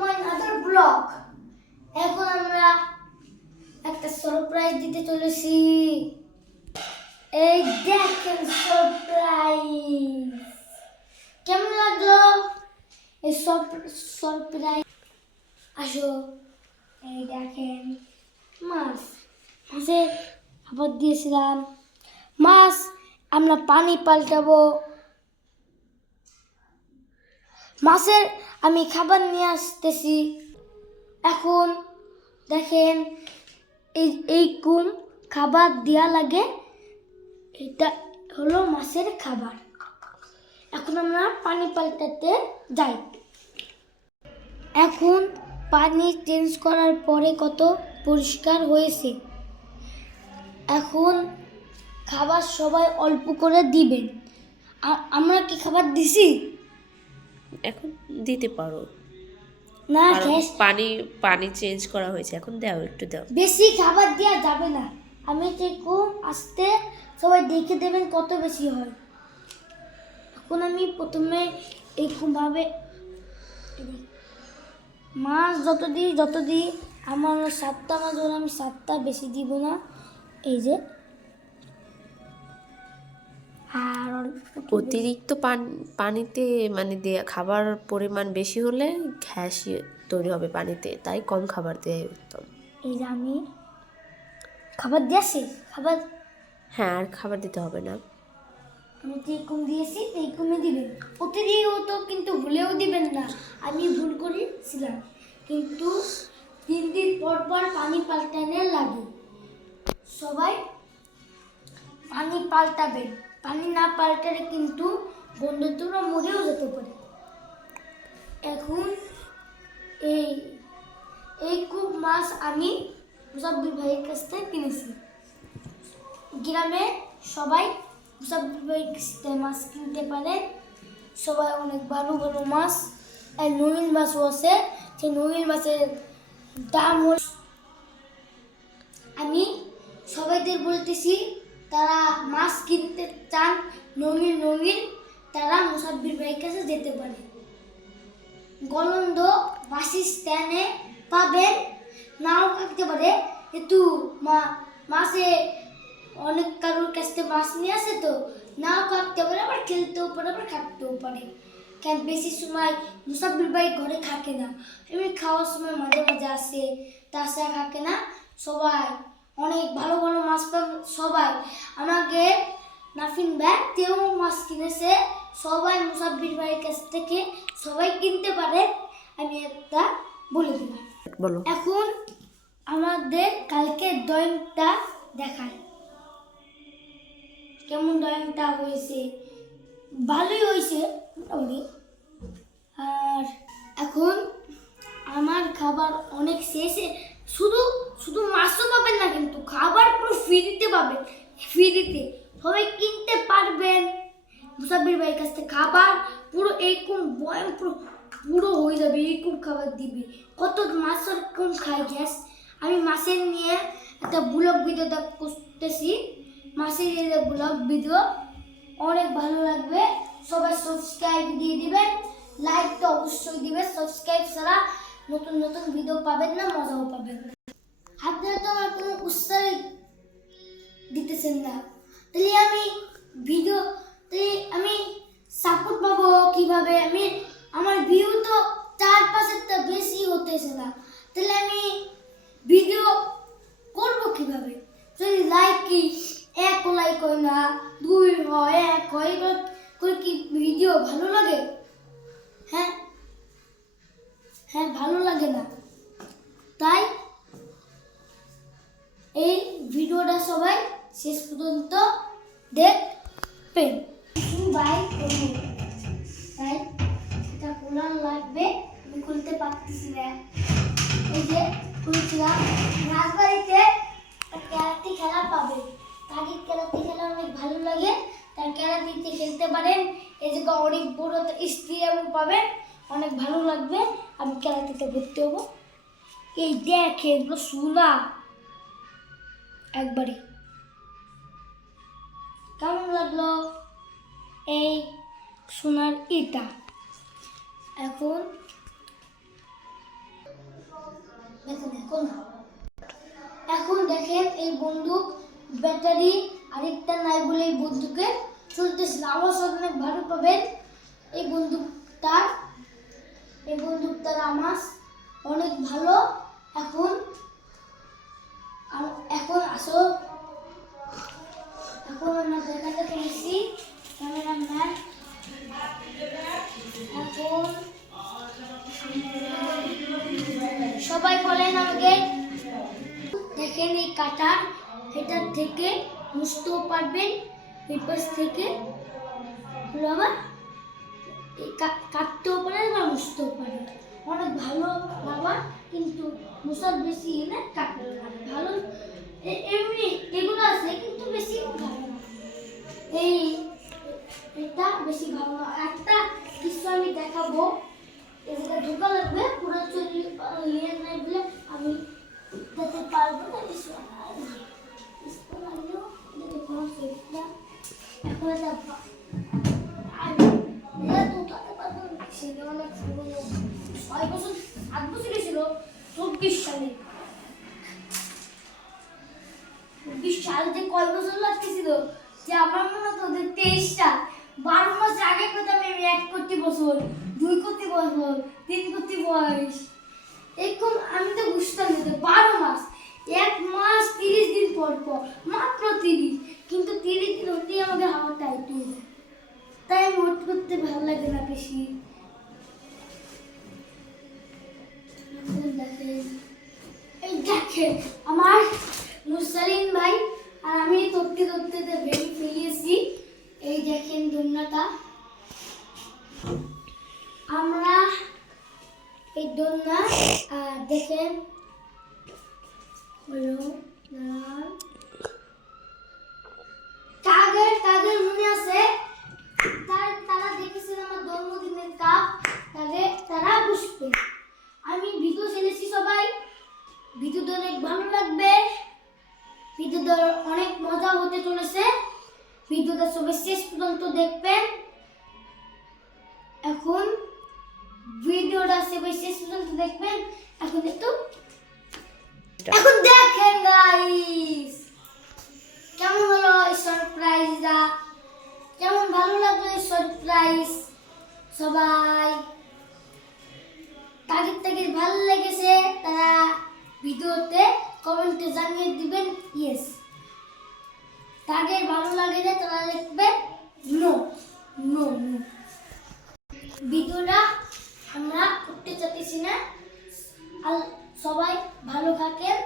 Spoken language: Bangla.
মাই আদার ব্লগ। এখন আমরা একটা সারপ্রাইজ দিতে চলেছি। এই দেখেন সারপ্রাইজ। কেমন লাগলো এই সারপ্রাইজ? আসো, এই দেখেন মাছে খাবার দিয়েছিলাম। মাছ আমরা পানি পাল্টাবো। মাছের আমি খাবার নিয়ে আসতেছি। এখন দেখেন এই খাবার দেওয়া লাগে, এটা হলো মাছের খাবার। এখন আমরা পানি পাল্টাতে যাই। এখন পানি চেঞ্জ করার পরে কত পরিষ্কার হয়েছে। এখন খাবার সবাই অল্প করে দিবেন। আমরা কি খাবার দিছি? এখন দিতে পারো না, পানি চেঞ্জ করা হয়েছে, এখন দাও, একটু দাও। বেশি খাবার দেওয়া যাবে না। আমি একটু আস্তে, সবাই দেখে দেবেন কত বেশি হয়। এখন আমি প্রথমে এইরকমভাবে মাছ যত দিই আমার 7টা মাছ হলে আমি 7টা, বেশি দিব না। এই যে আর অতিরিক্ত পানিতে মানে খাবার পরিমাণ বেশি হলে গ্যাস তৈরি হবে পানিতে, তাই কম খাবার দেয় উত্তম। এই যে আমি খাবার দিয়েছি। খাবার, হ্যাঁ, আর খাবার দিতে হবে না। আমি যেরকম দিয়েছি এইরকমই দিবেন। অতিরিক্ত কিন্তু ভুলেও দিবেন না। আমি ভুল করেছিলাম, কিন্তু 3 দিন পর পর পানি পাল্টানো লাগে। সবাই পানি পাল্টাবেন। পানি না পাল্টালে কিন্তু বন্ধুত্বরা মরেও যেতে পারে। এখন এই মাছ আমি মুসাব্বির ভাইয়ের কাছ থেকে কিনেছি। গ্রামে সবাই মুসাব্বির ভাইয়ের কাছ থেকে মাছ কিনতে পারে। সবাই অনেক ভালো ভালো মাছ, আর নইল মাছও আছে। সেই নইল মাছের দাম হল, আমি সবাইদের বলতেছি তারা মাছ কিনতে চান নইল, তারা মুসাব্বির ভাইয়ের কাছে যেতে পারে। গলন্দ বাস স্ট্যান্ডে পাবেন, নাও থাকতে পারে। কিন্তু মাছে অনেক কারোর কাছ থেকে মাছ নিয়ে আসে, তো নাও থাকতে পারে, আবার খেলতেও পারে, আবার খাটতেও পারে। কেন বেশি সময় মুসাব্বির ভাই ঘরে থাকে না, এমনি খাওয়ার সময় মাঝে মাঝে আসে, তাছাড়া থাকে না। সবাই অনেক ভালো ভালো মাছ পাবে। সবাই আমাকে নাফিন ভাই তেও মাছ কিনেছে। সবাই মুসাব্বির ভাইয়ের কাছ থেকে সবাই কিনতে পারে। আমি একটা বলে দিলাম। বলো। এখন আমাদের কালকে ড্রয়িংটা দেখায়, কেমন ড্রয়িংটা হয়েছে। ভালোই হয়েছে মোটামুটি। আর এখন আমার খাবার অনেক শেষে, শুধু মাছও পাবেন না, কিন্তু খাবার পুরো ফ্রিতে পাবেন। ফ্রিতে সবাই কিনতে পারবেন মুসাব্বির ভাইয়ের কাছ থেকে। খাবার পুরো এইরকম বয়াম পুরো হয়ে যাবে, এইরকম খাবার দিবে। কত মাছ কোন খাই গ্যাস। আমি মাছের নিয়ে একটা ব্লগ ভিডিও করতেছি। মাছের ব্লগ ভিডিও অনেক ভালো লাগবে। সবাই সাবস্ক্রাইব দিয়ে দিবেন, লাইক তো অবশ্যই দিবেন। সাবস্ক্রাইব ছাড়া নতুন নতুন ভিডিও পাবেন না, মজাও পাবেন না। আপনারা তো আমার কোনো উৎসাহ দিতেছেন না, তাহলে আমি সাপোর্ট পাবো কিভাবে? আমার ভিউ তো 4-5-টা বেশি হতেছে না, তাহলে আমি ভিডিও করবো কিভাবে? যদি লাইক কি 1 লাইক হয় না, 2 হয়, 1 হয়, করে কি ভিডিও ভালো লাগে? হ্যাঁ, ভালো লাগে না। তাই এই ভিডিওটা সবাই শেষ পর্যন্ত দেখবেন। তাই এটা খোলার লাগবে, আমি খুলতে পারতেছি না। এই যে খুলছিলাম। রাজবাড়িতে ক্যারাটি খেলা পাবে, তাকে ক্যারাটি খেলা অনেক ভালো লাগে, তার ক্যারাটিতে খেলতে পারেন। এই যে অনেক বড় স্টেডিয়াম পাবেন, অনেক ভালো লাগবে। আমি ক্যারাটিতে ভর্তি হবো। এই দেখে এগুলো সোনা, একবারে কেমন লাগলো এই সোনার এটা? এখন দেখুন এখন দেখেন এই বন্দুক ব্যাটারি আরেকটা নাই বলে এই বন্দুকে চলতেছিল। আওয়াজ অনেক ভালো পাবেন। এই বন্দুকটার আওয়াজ অনেক ভালো। এখন আসো, এখন আমরা দেখাতে চলেছি ক্যামেরাম্যান। এখন সবাই বলেন আমাকে, দেখেন এই কাটার এটার থেকে মুছতেও পারবেন, এই পাশ থেকে আবার কাটতেও পারেন বা মুছতেও পারেন। অনেক ভালো বাবা, কিন্তু মুছার বেশি না, কাটতে ভালো। এমনি এগুলো আছে কিন্তু বেশি ভালো না, এটা বেশি ভালো না। একটা কিছু আমি দেখাবো, এটা ঢোকা লাগবে পুরো চলি নিয়ে নাই বলে আমি যেতে পারবো না। সালে কয় বছর লাগতেছিল যে আমার মনে হতো 23টা 12 মাস আগে কথা। আমি 1 কোটি বছর, 2 কোটি বছর, 3 কোটি বয়স, এরকম আমি তো বুঝতাম না। 12 মাস, 1 মাস 30 দিন পর পর, মাত্র 30, কিন্তু 30 দিন হতেই আমাদের হাওয়া টাইট হয়ে যায়। তাই মোট করতে ভালো লাগে না বেশি। এই দেখেন আমার মুসালিন ভাই আর আমি ধরতে ধরতে ভেঙে ফেলিয়েছি। এই দেখেন দোলনাটা, আমরা এই দোলনা দেখেন হলো তাদের মনে আছে, তারা দেখেছিল আমার জন্মদিনের কাপ, তারা বুঝবে। আমি ভিডিও ছেড়েছি, সবাই ভিডিওটা অনেক ভালো লাগবে, ভিডিওটা অনেক মজা হতে চলেছে। ভিডিওটা সবাই শেষ পর্যন্ত দেখবেন। এখন ভিডিওটা সবাই শেষ পর্যন্ত দেখবেন। এখন দেখেন গাইস, কেমন হলো এই সারপ্রাইজটা, কেমন ভালো লাগলো এই সারপ্রাইজ। সবাই তাদের ভালো লেগেছে তারা ভিডিওতে কমেন্টে জানিয়ে দিবেন ইয়েস। তাদের ভালো লাগে না তারা লিখবে নো নো নো। ভিডিওটা আমরা করতে চাইতেছি না। আর সবাই ভালো থাকেন।